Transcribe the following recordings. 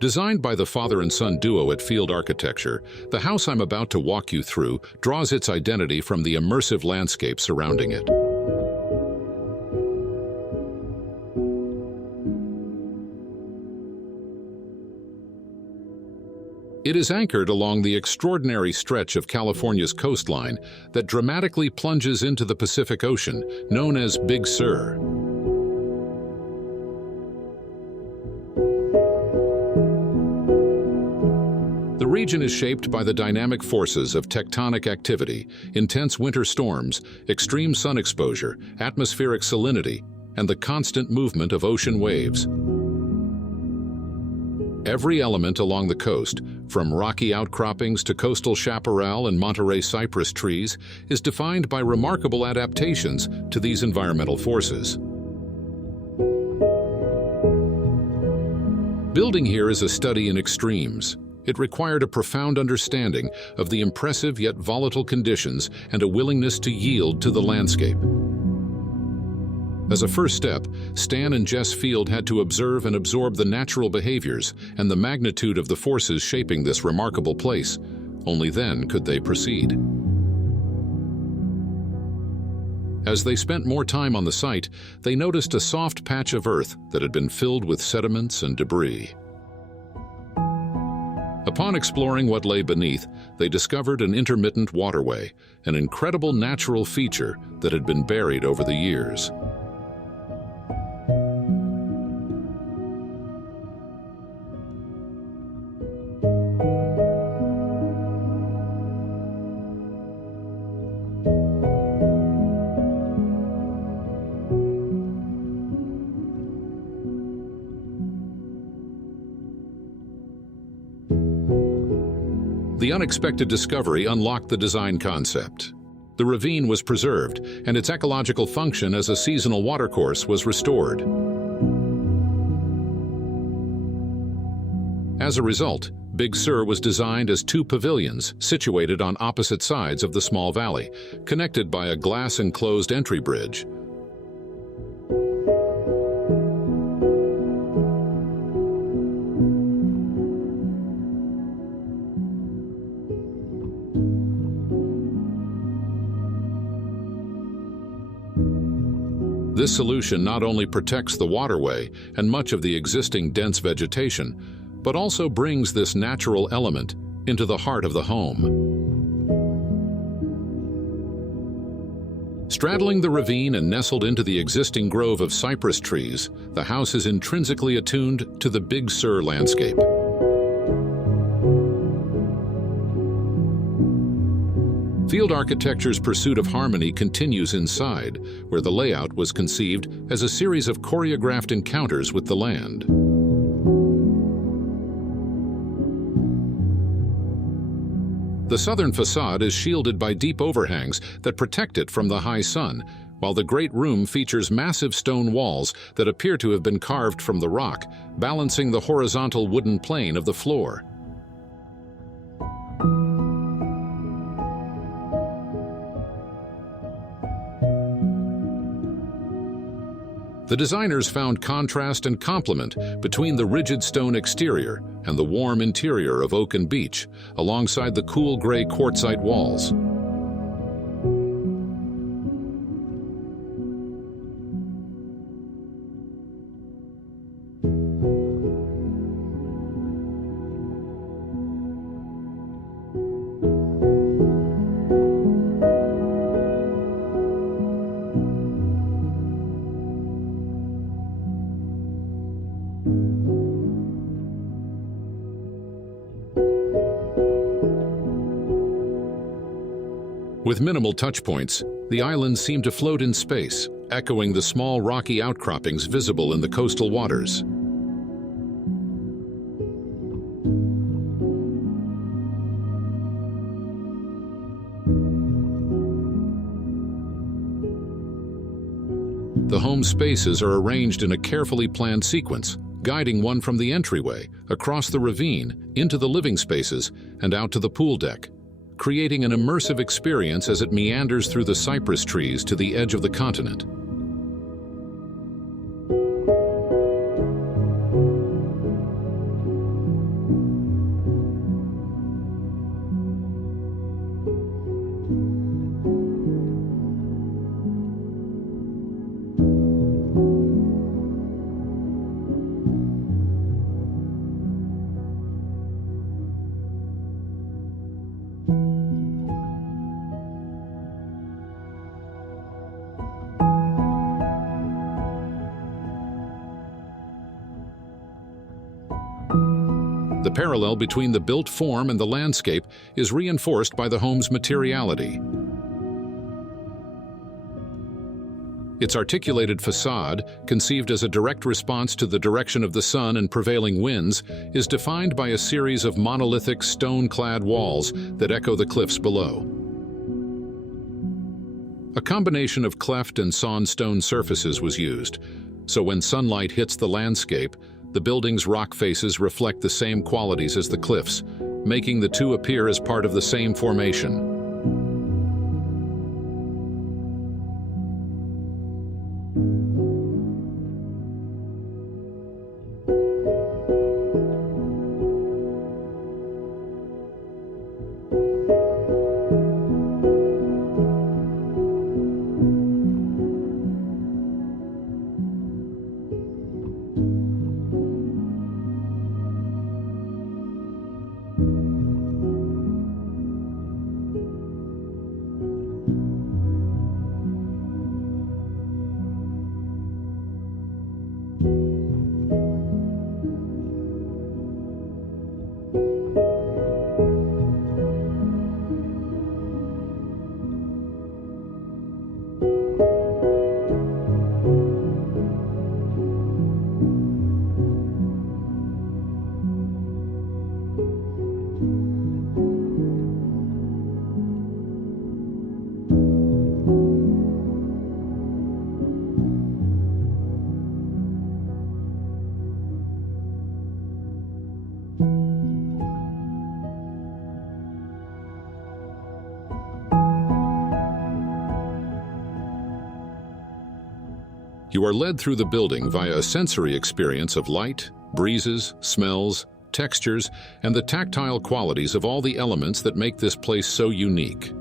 Designed by the father and son duo at Field Architecture, the house I'm about to walk you through draws its identity from the immersive landscape surrounding it. It is anchored along the extraordinary stretch of California's coastline that dramatically plunges into the Pacific Ocean, known as Big Sur. The region is shaped by the dynamic forces of tectonic activity, intense winter storms, extreme sun exposure, atmospheric salinity, and the constant movement of ocean waves. Every element along the coast, from rocky outcroppings to coastal chaparral and Monterey cypress trees, is defined by remarkable adaptations to these environmental forces. Building here is a study in extremes. It required a profound understanding of the impressive yet volatile conditions and a willingness to yield to the landscape. As a first step, Stan and Jess Field had to observe and absorb the natural behaviors and the magnitude of the forces shaping this remarkable place. Only then could they proceed. As they spent more time on the site, they noticed a soft patch of earth that had been filled with sediments and debris. Upon exploring what lay beneath, they discovered an intermittent waterway, an incredible natural feature that had been buried over the years. The unexpected discovery unlocked the design concept. The ravine was preserved, and its ecological function as a seasonal watercourse was restored. As a result, Big Sur was designed as two pavilions situated on opposite sides of the small valley, connected by a glass-enclosed entry bridge. This solution not only protects the waterway and much of the existing dense vegetation, but also brings this natural element into the heart of the home. Straddling the ravine and nestled into the existing grove of cypress trees, the house is intrinsically attuned to the Big Sur landscape. Field Architecture's pursuit of harmony continues inside, where the layout was conceived as a series of choreographed encounters with the land. The southern facade is shielded by deep overhangs that protect it from the high sun, while the great room features massive stone walls that appear to have been carved from the rock, balancing the horizontal wooden plane of the floor. The designers found contrast and complement between the rigid stone exterior and the warm interior of oak and beech, alongside the cool gray quartzite walls. With minimal touchpoints, the islands seem to float in space, echoing the small rocky outcroppings visible in the coastal waters. The home spaces are arranged in a carefully planned sequence, guiding one from the entryway, across the ravine, into the living spaces, and out to the pool deck, creating an immersive experience as it meanders through the cypress trees to the edge of the continent. The parallel between the built form and the landscape is reinforced by the home's materiality. Its articulated facade, conceived as a direct response to the direction of the sun and prevailing winds, is defined by a series of monolithic stone-clad walls that echo the cliffs below. A combination of cleft and sawn stone surfaces was used, so when sunlight hits the landscape, the building's rock faces reflect the same qualities as the cliffs, making the two appear as part of the same formation. You are led through the building via a sensory experience of light, breezes, smells, textures, and the tactile qualities of all the elements that make this place so unique.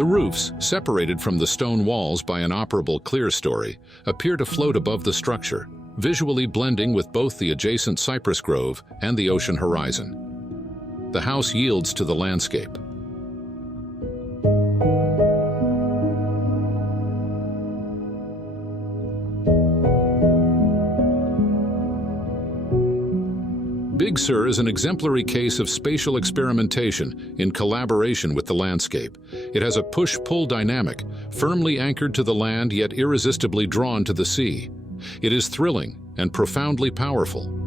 The roofs, separated from the stone walls by an operable clerestory, appear to float above the structure, visually blending with both the adjacent cypress grove and the ocean horizon. The house yields to the landscape. Big Sur is an exemplary case of spatial experimentation in collaboration with the landscape. It has a push-pull dynamic, firmly anchored to the land yet irresistibly drawn to the sea. It is thrilling and profoundly powerful.